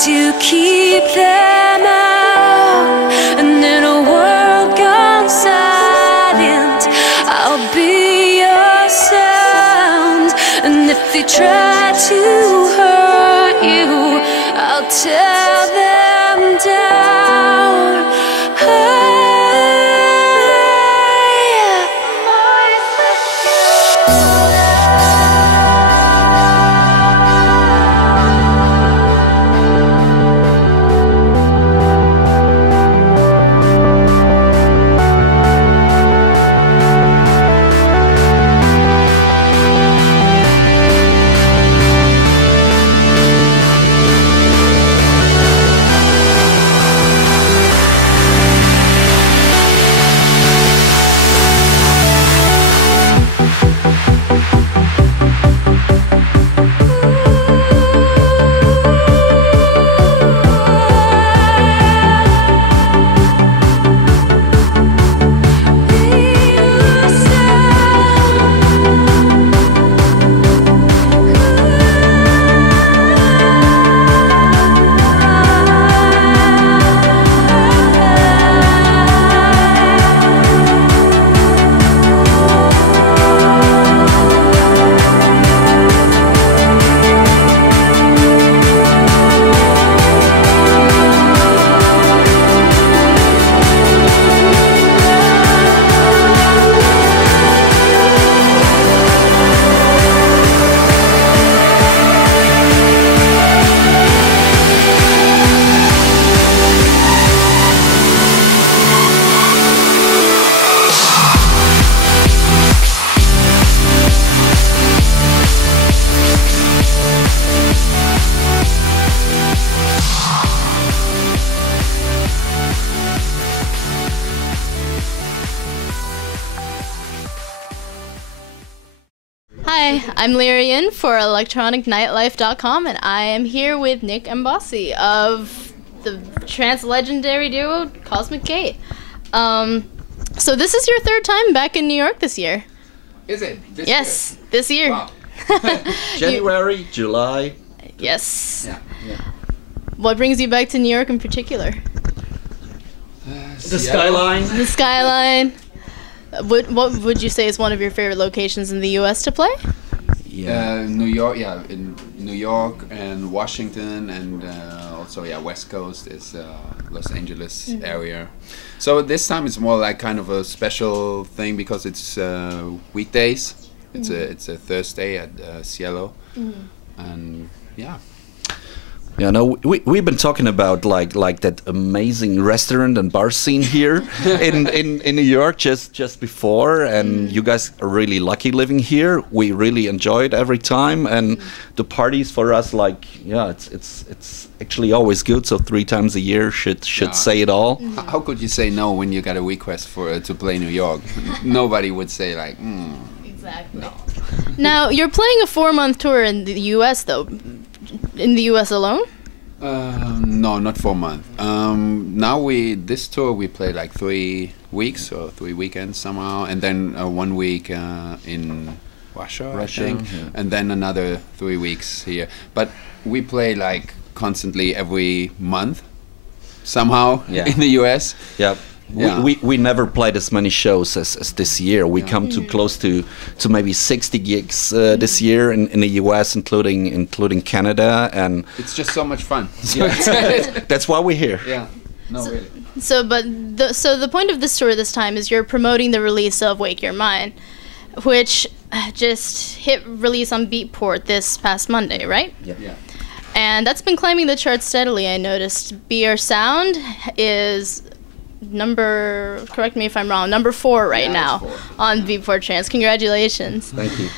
to keep them out. And in a world gone silent, I'll be your sound. And if they try to hurt you, I'll tear them down. Hi, I'm Lira Yin for electronicnightlife.com, and I am here with Nick and Bossy of the trans-legendary duo Cosmic Gate. So this is your third time back in New York this year. Is it? Yes, this year. Wow. January, July. Yes. Yeah. What brings you back to New York in particular? The skyline. The skyline. What would you say is one of your favorite locations in the U.S. to play? New York, in New York and Washington, and also West Coast is Los Angeles area. So this time it's more like kind of a special thing because it's weekdays. It's a Thursday at Cielo, and yeah. Yeah, no, we've been talking about like that amazing restaurant and bar scene here in New York just before, and you guys are really lucky living here. We really enjoy it every time, and the parties for us, it's actually always good. So 3 times a year should say it all. How could you say no when you got a request for to play New York? Nobody would say like. Exactly. No. Now you're playing a 4-month tour in the U.S. though. In the U.S. alone? No, not 4 months. Now this tour we play like 3 weeks or 3 weekends somehow, and then 1 week in Russia, I think, and then another 3 weeks here. But we play like constantly every month somehow in the U.S. Yeah. We never played as many shows as this year. We come to close to maybe 60 gigs this year in the US, including Canada, and it's just so much fun. That's why we're here. Yeah, no, really. So the point of this tour this time is you're promoting the release of Wake Your Mind, which just hit release on Beatport this past Monday, right? Yeah. And that's been climbing the charts steadily. I noticed. Be Your Sound is correct me if I'm wrong, number 4 right now on Beatport Trance. Congratulations. Thank you.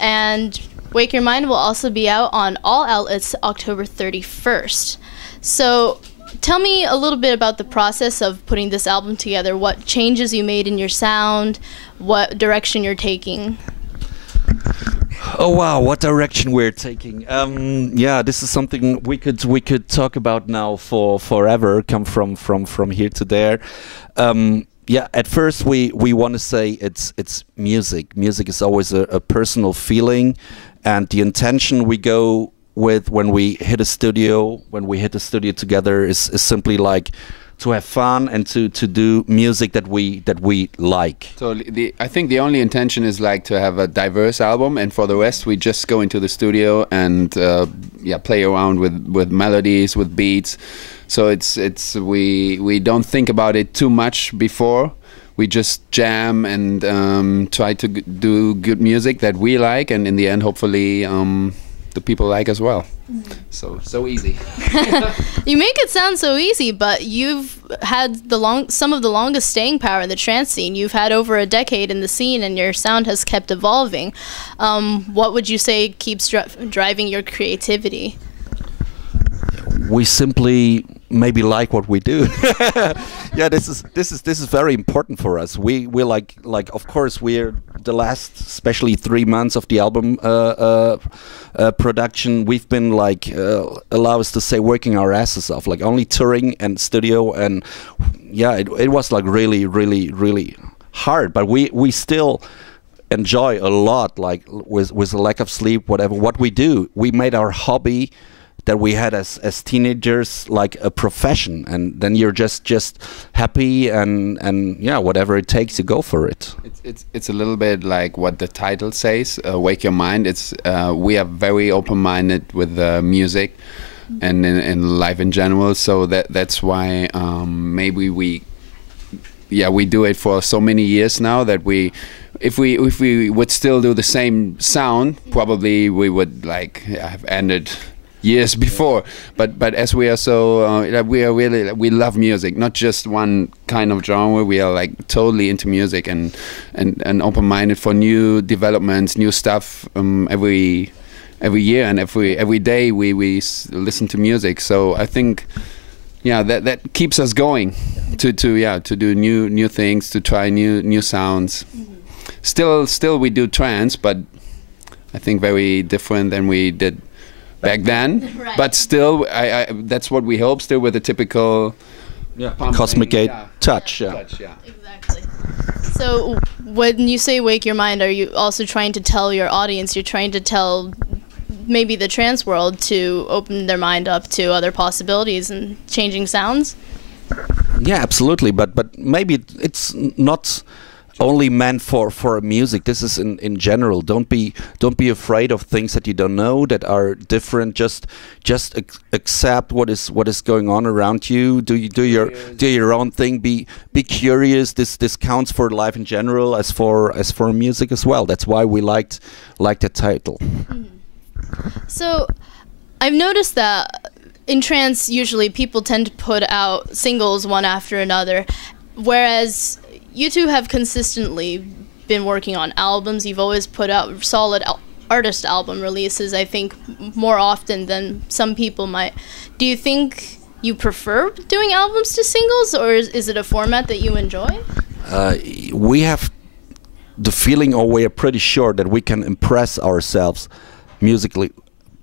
And Wake Your Mind will also be out on all outlets October 31st. So tell me a little bit about the process of putting this album together, what changes you made in your sound, what direction you're taking. Oh wow, what direction we're taking. Yeah, this is something we could talk about now for forever, come from here to there. Yeah, at first we want to say it's music. Music is always a personal feeling, and the intention we go with when we hit the studio together is simply like to have fun and to do music that we like. So I think the only intention is like to have a diverse album, and for the rest we just go into the studio and play around with melodies, with beats. So we don't think about it too much before. We just jam and try to do good music that we like, and in the end, hopefully, the people like as well. So easy. You make it sound so easy, but you've had some of the longest staying power in the trance scene. You've had over a decade in the scene, and your sound has kept evolving. What would you say keeps driving your creativity? We simply maybe like what we do. Yeah, this is very important for us. We're like of course we're the last especially 3 months of the album production, we've been like allow us to say working our asses off, like only touring and studio, and yeah, it was like really hard, but we still enjoy a lot, like with a lack of sleep, whatever what we do. We made our hobby that we had as teenagers like a profession, and then you're just happy and yeah, whatever it takes, you go for it. It's a little bit like what the title says, Wake Your Mind. It's we are very open-minded with music and in life in general, so that's why maybe we do it for so many years now that if we would still do the same sound, probably we would like have ended years before, but as we are so we love music, not just one kind of genre. We are like totally into music and open-minded for new developments, new stuff every year, and every day we listen to music. So I think that keeps us going to do new things, to try new sounds. Still we do trance, but I think very different than we did back then, right. But still, I that's what we hope. Still with a typical cosmic gate touch. Yeah. Exactly. So when you say wake your mind, are you also trying to tell your audience? You're trying to tell maybe the trance world to open their mind up to other possibilities and changing sounds. Yeah, absolutely. But maybe it's not only meant for music. This is in general. Don't be afraid of things that you don't know, that are different. Just accept what is going on around you. Do your own thing. Be curious. This counts for life in general as for music as well. That's why we liked the title. So I've noticed that in trance usually people tend to put out singles one after another, whereas you two have consistently been working on albums. You've always put out solid artist album releases, I think, more often than some people might. Do you think you prefer doing albums to singles, or is it a format that you enjoy? We have the feeling, or we are pretty sure, that we can impress ourselves musically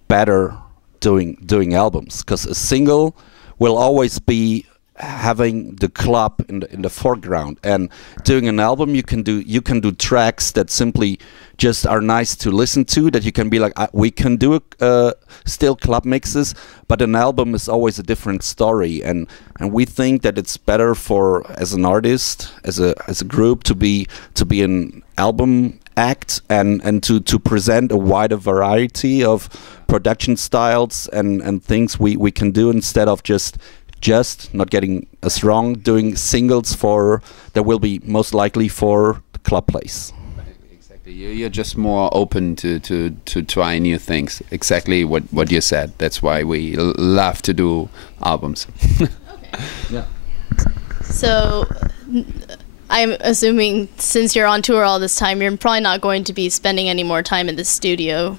better doing albums, because a single will always be having the club in the foreground, and doing an album you can do tracks that simply just are nice to listen to, that you can be like, we can do still club mixes, but an album is always a different story, and we think that it's better for, as an artist, as a group, to be an album act and to present a wider variety of production styles and things we can do, instead of just not getting us wrong, doing singles that will be most likely for the club place. Exactly. You're just more open to try new things. Exactly what you said. That's why we love to do albums. Okay. Yeah. So I'm assuming, since you're on tour all this time, you're probably not going to be spending any more time in the studio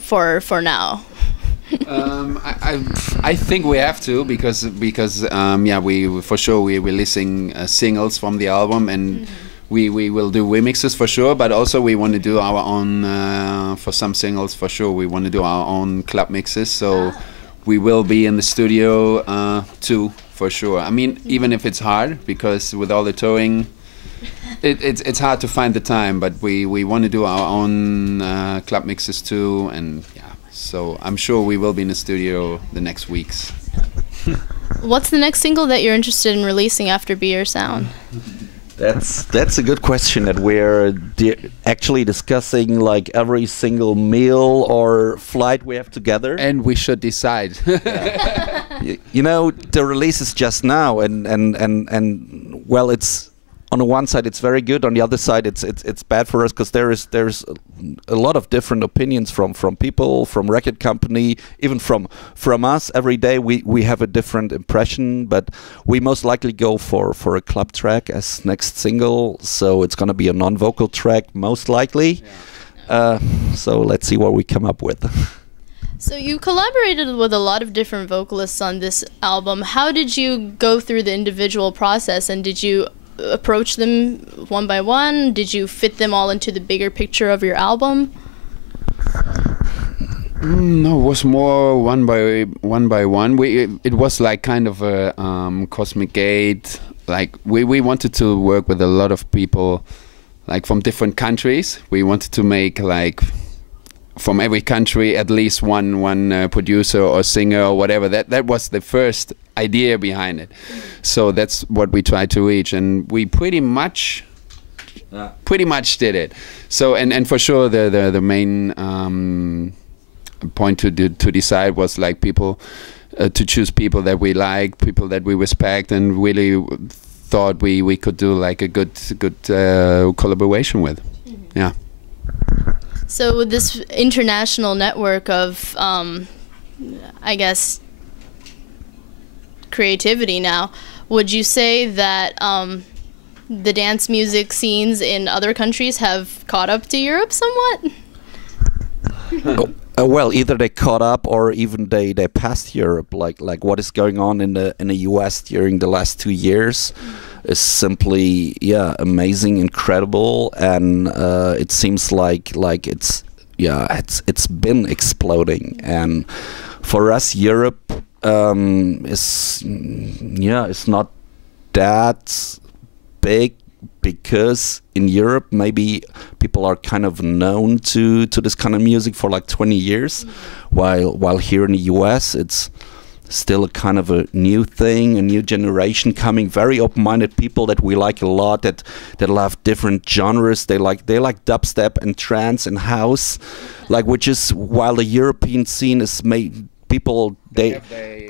for now. I think we have to, because we for sure we're releasing singles from the album, and we will do remixes for sure, but also we want to do our own for some singles for sure. We want to do our own club mixes, so we will be in the studio too, for sure. I mean, even if it's hard, because with all the touring, it's hard to find the time, but we want to do our own club mixes too, and So I'm sure we will be in the studio the next weeks. What's the next single that you're interested in releasing after Be Your Sound? That's a good question that we're actually discussing, like every single meal or flight we have together. And we should decide. You know, the release is just now, and well, it's on the one side it's very good. On the other side, it's bad for us because there's a lot of different opinions from people, from record company, even from us. Every day we have a different impression, but we most likely go for a club track as next single. So it's gonna be a non-vocal track most likely. Yeah. So let's see what we come up with. So you collaborated with a lot of different vocalists on this album. How did you go through the individual process, and did you approach them one by one? Did you fit them all into the bigger picture of your album? No, it was more one by one. It was like kind of a cosmic gate. Like we wanted to work with a lot of people, like from different countries. We wanted to make like from every country at least one producer or singer or whatever. That was the first idea behind it. So that's what we tried to reach, and we pretty much did it. So and for sure the main point to decide was like people to choose people that we like, people that we respect, and really thought we could do like a good collaboration with. Mm-hmm. Yeah. So with this international network of, I guess, creativity now, would you say that the dance music scenes in other countries have caught up to Europe somewhat? Well, either they caught up or even they passed Europe. Like what is going on in the US during the last 2 years is simply amazing, incredible, and it seems like it's been exploding. And for us, Europe is not that big, because in Europe maybe people are kind of known to this kind of music for like 20 years, while here in the US it's still a kind of a new thing, a new generation coming, very open-minded people that we like a lot, that love different genres. They like dubstep and trance and house, like, which is, while the European scene is made, people they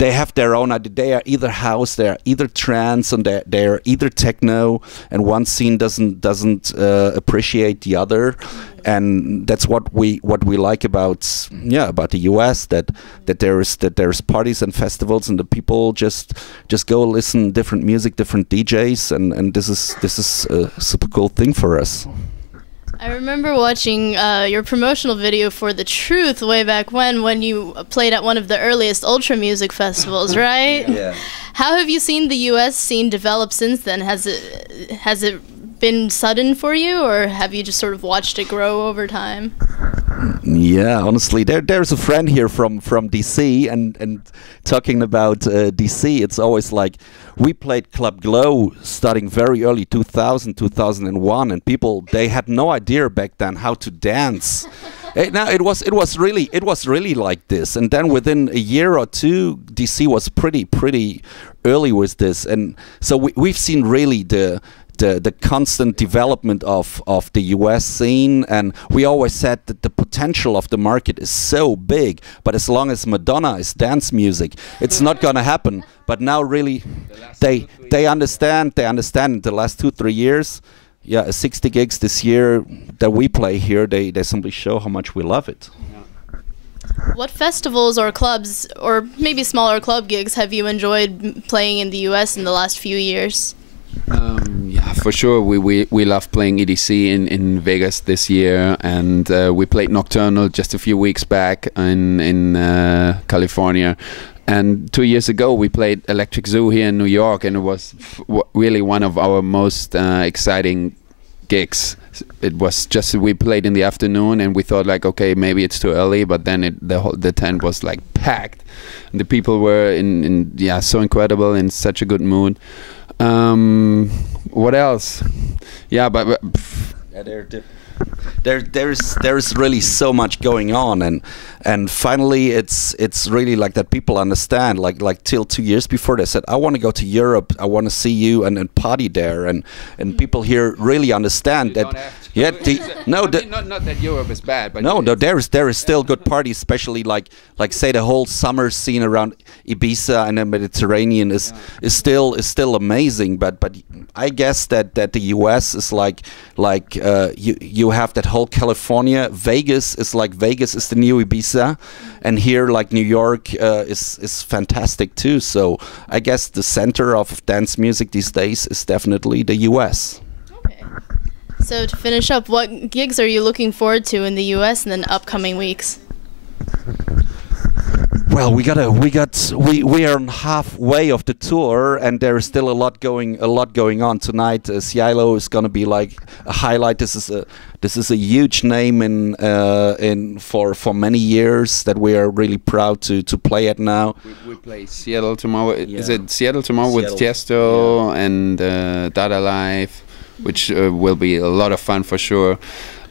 have their own idea. They are either house, they are either trance, and they are either techno, and one scene doesn't appreciate the other. And that's what we like about the US, that there's parties and festivals, and the people just go listen different music, different DJs, and this is a super cool thing for us. I remember watching your promotional video for The Truth way back when you played at one of the earliest ultra music festivals, right? Yeah. How have you seen the US scene develop since then? Has it been sudden for you, or have you just sort of watched it grow over time? Yeah, honestly, there's a friend here from DC, and talking about DC, it's always like, we played Club Glow starting very early, 2000, 2001, and people, they had no idea back then how to dance. Now it was really like this, and then within a year or two, DC was pretty early with this, and so we've seen really the constant development of the US scene, and we always said that the potential of the market is so big, but as long as Madonna is dance music, it's not gonna happen. But now really they understand in the last 2-3 years, 60 gigs this year that we play here, they simply show how much we love it. What festivals or clubs, or maybe smaller club gigs, have you enjoyed playing in the US in the last few years? For sure, we love playing EDC in Vegas this year, and we played Nocturnal just a few weeks back in California. And 2 years ago, we played Electric Zoo here in New York, and it was really one of our most exciting gigs. It was just, we played in the afternoon, and we thought like, okay, maybe it's too early, but then the tent was like packed, and the people were so incredible, in such a good mood. What else? Yeah, but There's really so much going on, and finally it's really like that people understand, like till 2 years before they said, I want to go to Europe, I want to see you and party there, and people here really understand that. Yeah, not that Europe is bad, but no, there is still good parties, especially like say the whole summer scene around Ibiza and the Mediterranean is still amazing. But I guess that the US is like you have that whole California. Vegas is the new Ibiza, and here like New York is fantastic too. So I guess the center of dance music these days is definitely the US. So to finish up, what gigs are you looking forward to in the U.S. in the upcoming weeks? Well, we are on halfway of the tour, and there is still a lot going on tonight. Cielo is going to be like a highlight. This is a huge name in for many years that we are really proud to play at now. We play Seattle tomorrow. Yeah. Is it Seattle tomorrow with Tiesto and Dada Life, which will be a lot of fun for sure.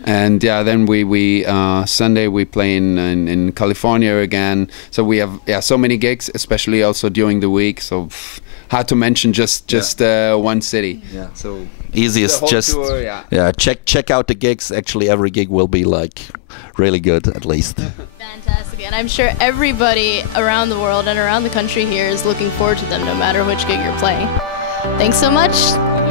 And yeah, then we Sunday we play in California again. So we have so many gigs, especially also during the week. So hard to mention just one city. Yeah. So easiest just tour, check out the gigs. Actually, every gig will be like really good at least. Fantastic, and I'm sure everybody around the world and around the country here is looking forward to them, no matter which gig you're playing. Thanks so much.